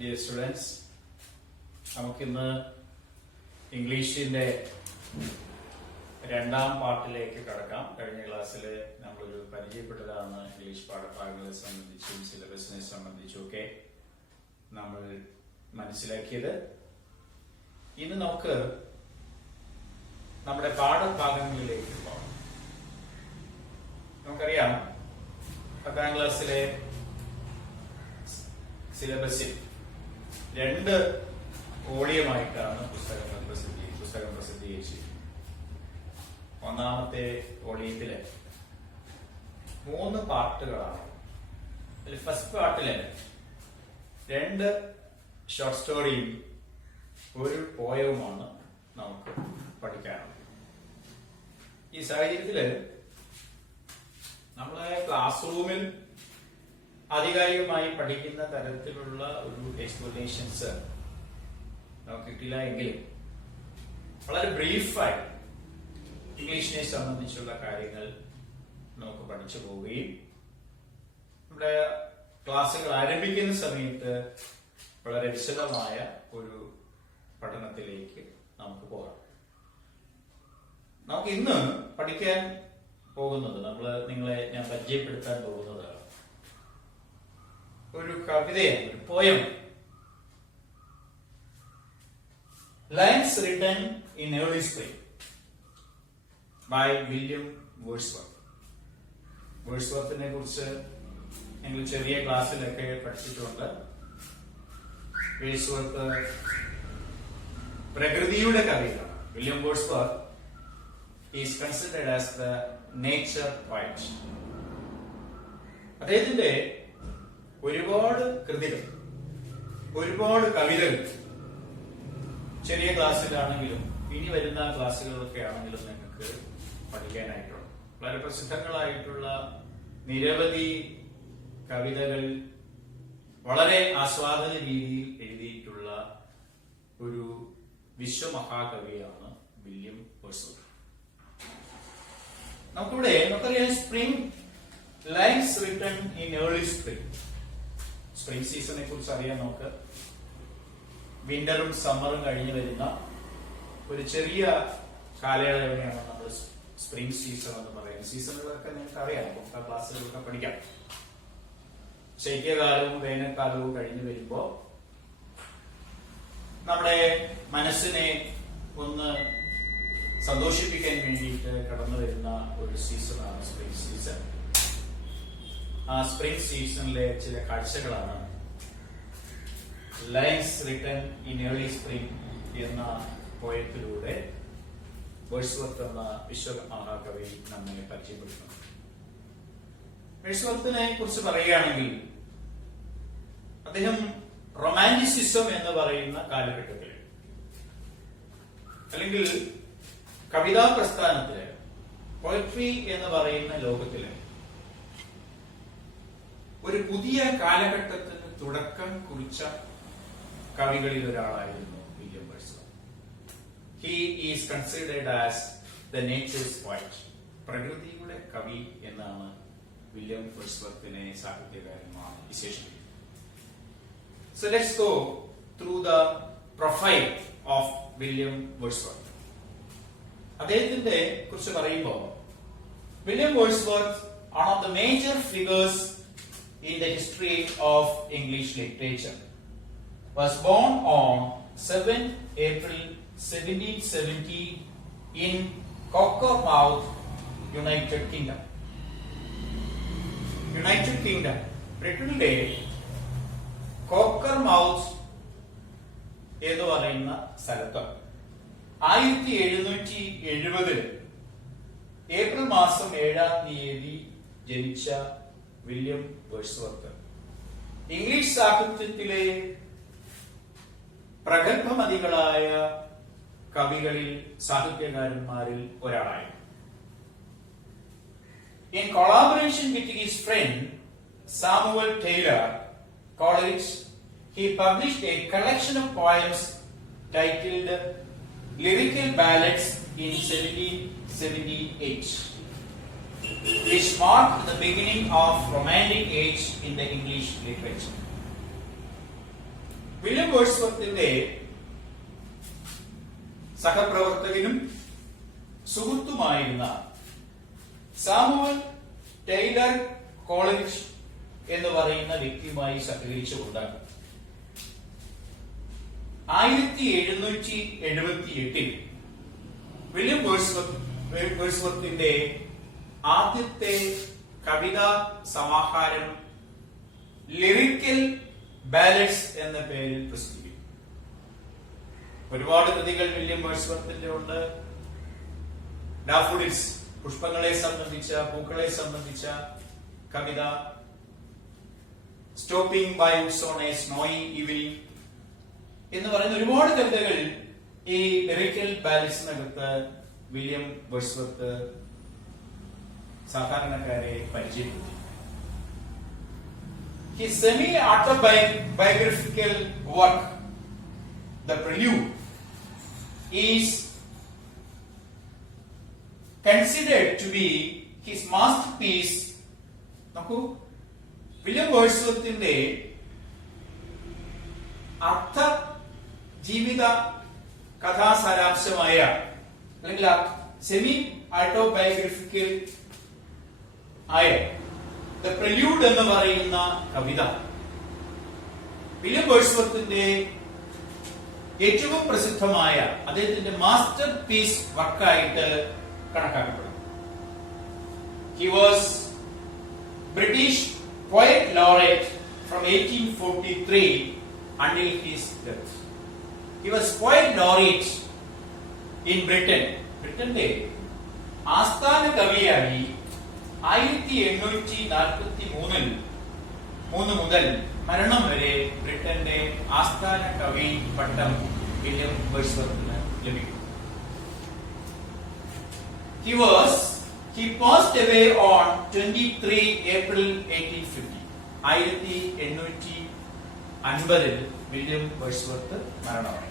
Dear students, നമുക്കിന്ന് ഇംഗ്ലീഷിന്റെ രണ്ടാം പാർട്ടിലേക്ക് കടക്കാം. കഴിഞ്ഞ ക്ലാസ്സിൽ നമ്മളൊരു പരിചയപ്പെട്ടതാണ് ഇംഗ്ലീഷ് പാഠഭാഗങ്ങളെ സംബന്ധിച്ചും സിലബസിനെ സംബന്ധിച്ചും ഒക്കെ നമ്മൾ മനസ്സിലാക്കിയത്. ഇന്ന് നമുക്ക് നമ്മുടെ പാഠഭാഗങ്ങളിലേക്ക് പോകാം. നമുക്കറിയാം, 10ാം ക്ലാസ്സിലെ സിലബസിൽ 2 വോളിയമായിട്ടാണ് പുസ്തകം പ്രസിദ്ധീകരിച്ചിരിക്കുന്നത്. ഒന്നാമത്തെ വോളിയത്തില് 3 പാർട്ടുകളാണ്. അതിൽ ഫസ്റ്റ് പാർട്ടില് 2 ഷോർട്ട് സ്റ്റോറിയും 1 പോയവുമാണ് നമുക്ക് പഠിക്കാനുള്ളത്. ഈ സാഹചര്യത്തില് നമ്മളെ ക്ലാസ് റൂമിൽ ആധികാരികമായി പഠിക്കുന്ന തരത്തിലുള്ള ഒരു എക്സ്പ്ലനേഷൻസ് നമുക്ക് കിട്ടില്ല എങ്കിലും വളരെ ബ്രീഫായി ഇംഗ്ലീഷിനെ സംബന്ധിച്ചുള്ള കാര്യങ്ങൾ നമുക്ക് പഠിച്ചു പോവുകയും നമ്മുടെ ക്ലാസ്സുകൾ ആരംഭിക്കുന്ന സമയത്ത് വളരെ വിശദമായ ഒരു പഠനത്തിലേക്ക് നമുക്ക് പോകാം. നമുക്ക് ഇന്ന് പഠിക്കാൻ പോകുന്നത്, നിങ്ങളെ ഞാൻ പരിചയപ്പെടുത്താൻ പോകുന്നത് ഒരു കവിതയാണ്, ഒരു poem. Lines written in early spring by William Wordsworth. വേർഡ്സ്വർത്തിനെ കുറിച്ച് നിങ്ങൾ ചെറിയ ക്ലാസ്സിലൊക്കെ പഠിച്ചിട്ടുണ്ട്. വേർഡ്സ്വർത്ത് പ്രകൃതിയുടെ കവിയാണ്. William Wordsworth is considered as the nature poet. അദ്ദേഹത്തിന്റെ ഒരുപാട് കൃതികൾ, ഒരുപാട് കവിതകൾ ചെറിയ ക്ലാസ്സിലാണെങ്കിലും ഇനി വരുന്ന ക്ലാസ്സുകളിലൊക്കെ ആണെങ്കിലും നിങ്ങൾക്ക് പഠിക്കാനായിട്ടുള്ള വളരെ പ്രസിദ്ധങ്ങളായിട്ടുള്ള നിരവധി കവിതകൾ വളരെ ആസ്വാദന രീതിയിൽ എഴുതിയിട്ടുള്ള ഒരു വിശ്വമഹാകവിയാണ് വില്യം വേർഡ്സ്വർത്ത്. നമുക്കറിയാം, spring lines written in early spring. Spring സീസണെ കുറിച്ച് അറിയാം. നമുക്ക് വിന്ററും സമ്മറും കഴിഞ്ഞു വരുന്ന ഒരു ചെറിയ കാലയളവിനെയാണ് നമ്മൾ സ്പ്രിംഗ് സീസൺ എന്ന് പറയുന്നത്. സീസണുകളൊക്കെ നിങ്ങൾക്ക് അറിയാം, നമുക്ക് ക്ലാസ്സുകളൊക്കെ പഠിക്കാം. ശൈത്യകാലവും വേനൽക്കാലവും കഴിഞ്ഞു വരുമ്പോ നമ്മുടെ മനസ്സിനെ ഒന്ന് സന്തോഷിപ്പിക്കാൻ വേണ്ടിയിട്ട് കടന്നു വരുന്ന ഒരു സീസണാണ് സ്പ്രിംഗ് സീസൺ. ആ സ്പ്രിംഗ് സീസണിലെ ചില കാഴ്ചകളാണ് lines written in early spring എന്ന പോയത്തിലൂടെ വേർഡ്സ്വർത്ത് എന്ന വിശ്വമഹാകവി നമ്മെ പരിചയപ്പെടുത്തുന്നു. വേർഡ്സ്വർത്തിനെ കുറിച്ച് പറയുകയാണെങ്കിൽ, അദ്ദേഹം റൊമാന്റിസിസം എന്ന് പറയുന്ന കാലഘട്ടത്തിൽ, അല്ലെങ്കിൽ കവിതാ പ്രസ്ഥാനത്തില്, പോയട്രി എന്ന് പറയുന്ന ലോകത്തില് ഒരു പുതിയ കാലഘട്ടത്തിന് തുടക്കം കുറിച്ച കവികളിൽ ഒരാളായിരുന്നു William Wordsworth. He is considered as the natures poet. പ്രകൃതിയുടെ കവി എന്നാണ് വില്യം വേർഡ്സ്വർത്തിനെ സാഹിത്യകാരന്മാർ വിശേഷിപ്പിക്കുന്നത്. So let's go through the profile of William Wordsworth. അദ്ദേഹത്തിന്റെ കുറിച്ച് പറയുമ്പോൾ, William Wordsworth one of the major figures in the history of English literature, was born on 7th April 1770 in Cockermouth, United Kingdom. ബ്രിട്ടനിലെ കോക്കർമൗത്ത് എന്ന് പറയുന്ന സ്ഥലത്ത് 1770 April മാസം 7-ാം തീയതി ജനിച്ച വില്യം വേർഡ്സ്വർത്ത് ഇംഗ്ലീഷ് സാഹിത്യത്തിലെ പ്രഗത്ഭമതികളായ കവികളിൽ, സാഹിത്യകാരന്മാരിൽ ഒരാളായിരുന്നു. In collaboration with his friend Samuel Taylor Coleridge, he published a collection of poems titled Lyrical Ballads in 1778. which marked the beginning of Romantic age in the English literature. William വേർഡ്സ്വർത്തിന്റെ സഹപ്രവർത്തകനും സുഹൃത്തുമായിരുന്ന Samuel Taylor Coleridge എന്ന് പറയുന്ന വ്യക്തിയുമായി സഹകരിച്ചുകൊണ്ട് 1778 William വേർഡ്സ്വർത്തിന്റെ ആദ്യത്തെ കവിതാ സമാഹാരം lyrical ballads എന്ന പേരിൽ പ്രസിദ്ധീകരിച്ചു. ഒരുപാട് കൃതികൾ വില്യം വേർഡ്സ്വർത്തിന്റെ ഉണ്ട്. ഡാഫോഡിൽസ്, പുഷ്പങ്ങളെ സംബന്ധിച്ച, പൂക്കളെ സംബന്ധിച്ച കവിത, stopping by on a snowy evening എന്ന് പറയുന്ന ഒരുപാട് കവിതകൾ ഈ ലിറിക്കൽ ബാലഡ്സിനകത്ത് വില്യം വേർഡ്സ്വർത്ത് സാധാരണക്കാരെ പരിചയപ്പെടുത്തി. His semi-autobiographical work, The Prelude, is considered to be his masterpiece. നോക്കൂ, വില്യം വേർഡ്സ്വർത്തിന്റെ അർത്ഥ ജീവിത കഥാസാരാംശമായ അല്ലെങ്കിൽ സെമി ഓട്ടോബയോഗ്രഫിക്കൽ ആയ ദ പ്രില്യൂഡ് എന്ന് പറയുന്ന കവിത വില്യം വേർഡ്സ്വർത്തിന്റെ ഏറ്റവും പ്രസിദ്ധമായ അദ്ദേഹത്തിന്റെ മാസ്റ്റർ പീസ് വർക്കായിട്ട് കണക്കാക്കപ്പെടുന്നു. He was British poet laureate from 1843 until his death. He was poet laureate in Britain. ബ്രിട്ടന്റെ ആസ്ഥാന കവിയായി 1843 മുതൽ മരണം വരെ ബ്രിട്ടന്റെ ആസ്ഥാന കവി പട്ടം വില്യം വേർഡ്സ്വർത്തിന് ലഭിക്കും. He passed away on 23 April 1850. 1850 William Wordsworth മരണമായി.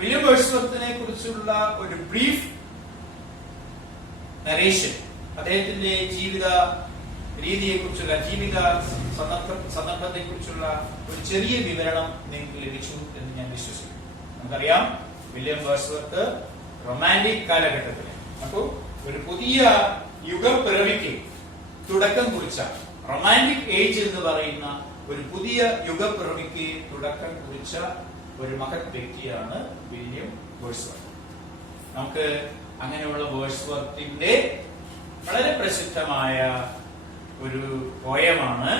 വില്യം വേർഡ്സ്വർത്തിനെ കുറിച്ചുള്ള ഒരു ബ്രീഫ് നരേഷൻ, അദ്ദേഹത്തിന്റെ ജീവിത രീതിയെക്കുറിച്ചുള്ള, ജീവിത സന്ദർഭത്തെക്കുറിച്ചുള്ള ഒരു ചെറിയ വിവരണം നിങ്ങൾക്ക് ലഭിച്ചു എന്ന് ഞാൻ വിശ്വസിക്കുന്നു. നമുക്കറിയാം, വില്യം വേർഡ്സ്വർത്ത് റൊമാന്റിക് കാലഘട്ടത്തിൽ, അപ്പോൾ ഒരു പുതിയ യുഗപ്പിറവിക്ക് തുടക്കം കുറിച്ച, റൊമാന്റിക് ഏജ് എന്ന് പറയുന്ന ഒരു പുതിയ യുഗപ്പിറവിക്ക് തുടക്കം കുറിച്ച ഒരു മഹത് വ്യക്തിയാണ് വില്യം വേർഡ്സ്വർത്ത്. നമുക്ക് അങ്ങനെയുള്ള വേർഡ്സ്വർത്തിന്റെ വളരെ പ്രസിദ്ധമായ ഒരു പോയമാണ്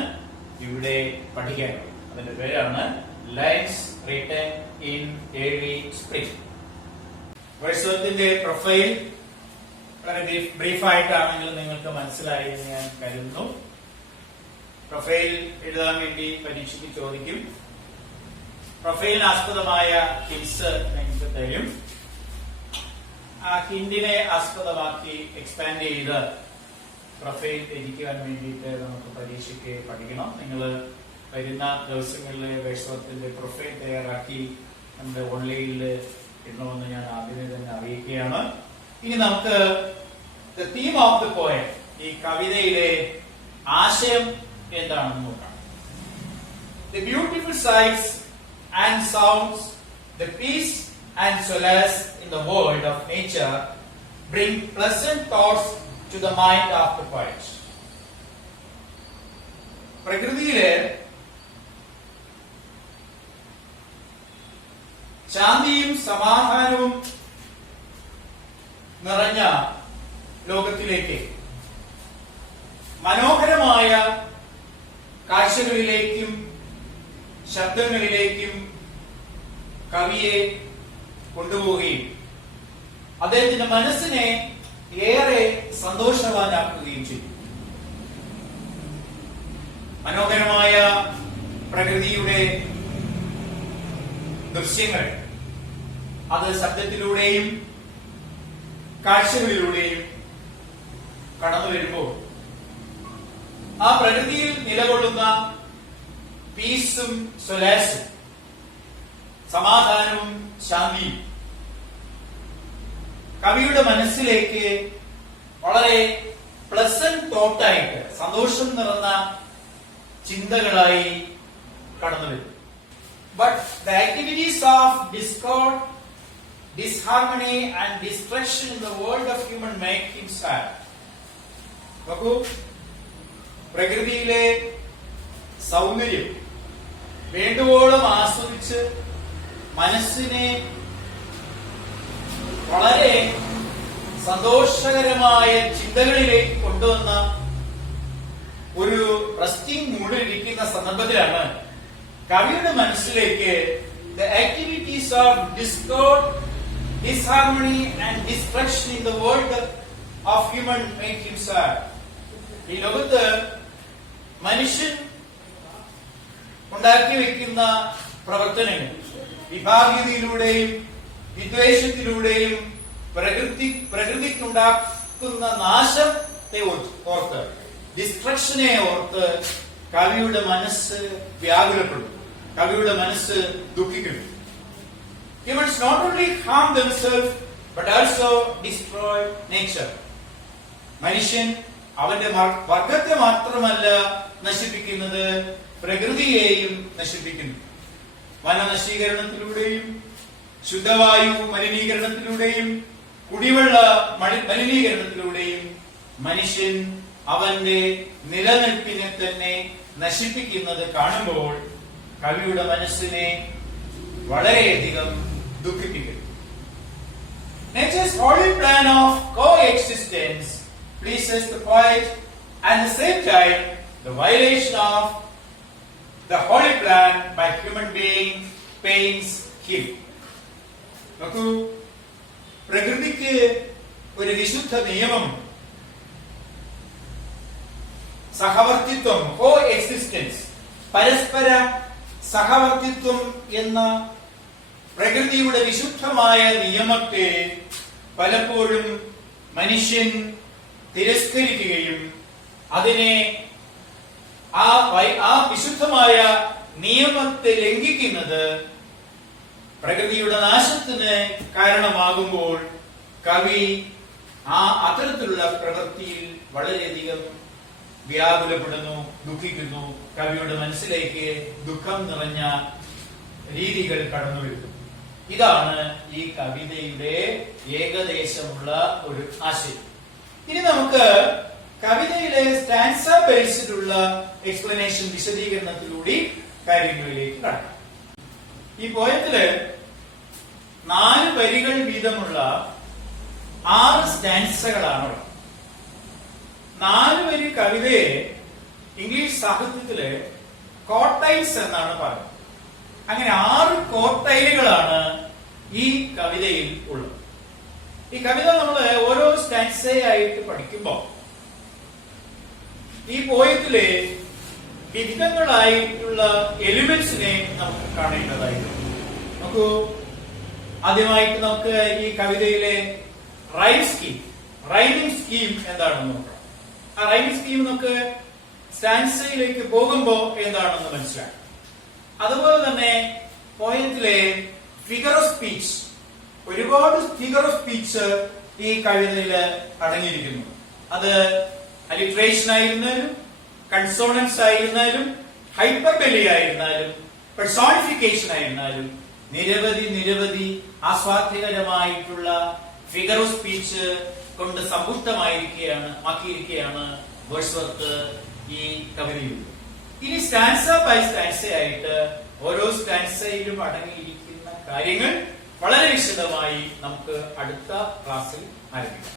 ഇവിടെ പഠിക്കാനുള്ളത്. അതിന്റെ പേരാണ് lines written in early spring. വേർഡ്സ്വർത്തിന്റെ പ്രൊഫൈൽ വളരെ ബ്രീഫായിട്ടാണെങ്കിലും നിങ്ങൾക്ക് മനസ്സിലായി എന്ന് ഞാൻ കരുതുന്നു. പ്രൊഫൈൽ എഴുതാൻ വേണ്ടി പരീക്ഷയ്ക്ക് ചോദിക്കും. പ്രൊഫൈലിന് ആസ്പദമായ ഹിൻസ് നിങ്ങൾക്ക് തരും. ആ ഹിന്ദിനെ ആസ്പദമാക്കി എക്സ്പാൻഡ് ചെയ്ത് പ്രൊഫൈൽ രചിക്കാൻ വേണ്ടിയിട്ട് നമുക്ക് പരീക്ഷയ്ക്ക് പഠിക്കണം. നിങ്ങൾ വരുന്ന ദിവസങ്ങളിൽ വേർഡ്സ്വർത്തിന്റെ പ്രൊഫൈൽ തയ്യാറാക്കി നമ്മുടെ ഓൺലൈനിൽ ഇടണമെന്ന് ഞാൻ ആദ്യമേ തന്നെ അറിയിക്കുകയാണ്. ഇനി നമുക്ക് the theme of the poem, ഈ കവിതയിലെ ആശയം എന്താണെന്ന് നോക്കാം. The beautiful sights and sounds, the peace and solace in the world of nature bring pleasant thoughts to the mind of the poet. പ്രകൃതിയിലെ ശാന്തിയും സമാധാനവും നിറഞ്ഞ ലോകത്തിലേക്ക്, മനോഹരമായ കാഴ്ചകളിലേക്കും ശബ്ദങ്ങളിലേക്കും കവിയെ കൊണ്ടുപോവുകയും അദ്ദേഹത്തിന്റെ മനസ്സിനെ ഏറെ സന്തോഷവാനാക്കുകയും ചെയ്തു. മനോഹരമായ പ്രകൃതിയുടെ ദൃശ്യങ്ങൾ അത് ശബ്ദത്തിലൂടെയും കാഴ്ചകളിലൂടെയും കടന്നു വരുമ്പോൾ ആ പ്രകൃതിയിൽ നിലകൊള്ളുന്ന പീസും സൊലാസും, സമാധാനവും ശാന്തിയും കവിയുടെ മനസ്സിലേക്ക് വളരെ പ്ലസന്റ് തോട്ടായിട്ട്, സന്തോഷം നിറഞ്ഞ ചിന്തകളായി കടന്നു വരും. but the activities of discord, disharmony and destruction in the world of human make him sad. നോക്കൂ, പ്രകൃതിയിലെ സൗന്ദര്യം വേണ്ടുവോളം ആസ്വദിച്ച് മനസ്സിനെ വളരെ സന്തോഷകരമായ ചിന്തകളിലേക്ക് കൊണ്ടുവന്ന ഒരു റെസ്റ്റിംഗ് മൂഡിലിരിക്കുന്ന സന്ദർഭത്തിലാണ് കവിയുടെ മനസ്സിലേക്ക് the activities of discord, disharmony and destruction in the world of human make him sad. ഈ ലോകത്ത് മനുഷ്യൻ ഉണ്ടാക്കി വെക്കുന്ന പ്രവർത്തനങ്ങൾ വിഭാഗീയതയിലൂടെയും വിദ്വേഷത്തിലൂടെയും പ്രകൃതിക്കുണ്ടാക്കുന്ന നാശത്തെ ഓർത്ത്, ഡിസ്ട്രക്ഷനെ ഓർത്ത് കവിയുടെ മനസ്സ് വ്യാകുലപ്പെടും, കവിയുടെ മനസ്സ് ദുഃഖിക്കുന്നു. Humans not only harm themselves but also destroy nature. മനുഷ്യൻ അവന്റെ വർഗത്തെ മാത്രമല്ല നശിപ്പിക്കുന്നത്, പ്രകൃതിയെയും നശിപ്പിക്കുന്നു. വനനശീകരണത്തിലൂടെയും ശുദ്ധവായു മലിനീകരണത്തിലൂടെയും കുടിവെള്ള മലിനീകരണത്തിലൂടെയും മനുഷ്യൻ അവന്റെ നിലനിൽപ്പിനെ തന്നെ നശിപ്പിക്കുന്നത് കാണുമ്പോൾ കവിയുടെ മനസ്സിനെ വളരെയധികം ദുഃഖിപ്പിക്കുന്നു. Nature's holy plan of coexistence pleases the poet, and at the same time the violation of the holy plan by human being pains him. നോക്കൂ, പ്രകൃതിക്ക് ഒരു വിശുദ്ധ നിയമം, സഹവർത്തിത്വം, കോ എക്സിസ്റ്റൻസ്, പരസ്പര സഹവർത്തിത്വം എന്ന പ്രകൃതിയുടെ വിശുദ്ധമായ നിയമത്തെ പലപ്പോഴും മനുഷ്യൻ തിരസ്കരിക്കുകയും അതിനെ ആ വിശുദ്ധമായ നിയമത്തെ ലംഘിക്കുന്നത് പ്രകൃതിയുടെ നാശത്തിന് കാരണമാകുമ്പോൾ കവി അത്തരത്തിലുള്ള പ്രവൃത്തിയിൽ വളരെയധികം വ്യാകുലപ്പെടുന്നു, ദുഃഖിക്കുന്നു. കവിയുടെ മനസ്സിലേക്ക് ദുഃഖം നിറഞ്ഞ രീതികൾ കടന്നു വരുന്നു. ഇതാണ് ഈ കവിതയുടെ ഏകദേശമുള്ള ഒരു ആശയം. ഇനി നമുക്ക് കവിതയിലെ സ്റ്റാൻസ ബേസിലുള്ള എക്സ്പ്ലനേഷൻ, വിശദീകരണത്തിലൂടെ കാര്യങ്ങളിലേക്ക് കടക്കാം. ഈ പോയത്തില് 4 വരികൾ വീതമുള്ള 6 സ്റ്റാൻസകളാണുള്ളത്. 4 വരി കവിതയെ ഇംഗ്ലീഷ് സാഹിത്യത്തില് കോട്ടൈൽസ് എന്നാണ് പറയുന്നത്. അങ്ങനെ 6 കോട്ടൈലുകളാണ് ഈ കവിതയിൽ ഉള്ളത്. ഈ കവിത നമ്മൾ ഓരോ സ്റ്റാൻസയായിട്ട് പഠിക്കുമ്പോൾ ഈ പോയത്തിലെ വിവിധങ്ങളായിട്ടുള്ള എലിമെന്റ്സിനെ നമുക്ക് കാണേണ്ടതായിരുന്നു. നോക്കൂ, ആദ്യമായിട്ട് നമുക്ക് ഈ കവിതയിലെ റൈമിംഗ് സ്കീം എന്താണെന്ന് നോക്കാം. ആ റൈമിംഗ് സ്കീം നമുക്ക് സ്റ്റാൻസയിലേക്ക് പോകുമ്പോൾ എന്താണെന്ന് മനസ്സിലാക്കാം. അതുപോലെ തന്നെ പോയത്തിലെ ഫിഗർ ഓഫ് സ്പീച്ച്, ഒരുപാട് ഫിഗർ ഓഫ് സ്പീച്ച് ഈ കവിതയിൽ അടങ്ങിയിരിക്കുന്നു. അത് അലിട്രേഷൻ ആയിരുന്നാലും, കൺസോണൻസ് ആയിരുന്നാലും, ഹൈപ്പർബലി ആയിരുന്നാലും, പെർസോണിഫിക്കേഷൻ ആയിരുന്നാലും നിരവധി ആസ്വാദ്യകരമായിട്ടുള്ള ഫിഗർ ഓഫ് സ്പീച്ച് കൊണ്ട് സമ്പുഷ്ടമാക്കിയിരിക്കുകയാണ് വേഴ്സ്വർത്ത് ഈ കവിതയിൽ. ഇനി സ്റ്റാൻസ ബൈ സ്റ്റാൻസ ആയിട്ട് ഓരോ സ്റ്റാൻസയിലും അടങ്ങിയിരിക്കുന്ന കാര്യങ്ങൾ വളരെ വിശദമായി നമുക്ക് അടുത്ത ക്ലാസ്സിൽ ആരംഭിക്കാം.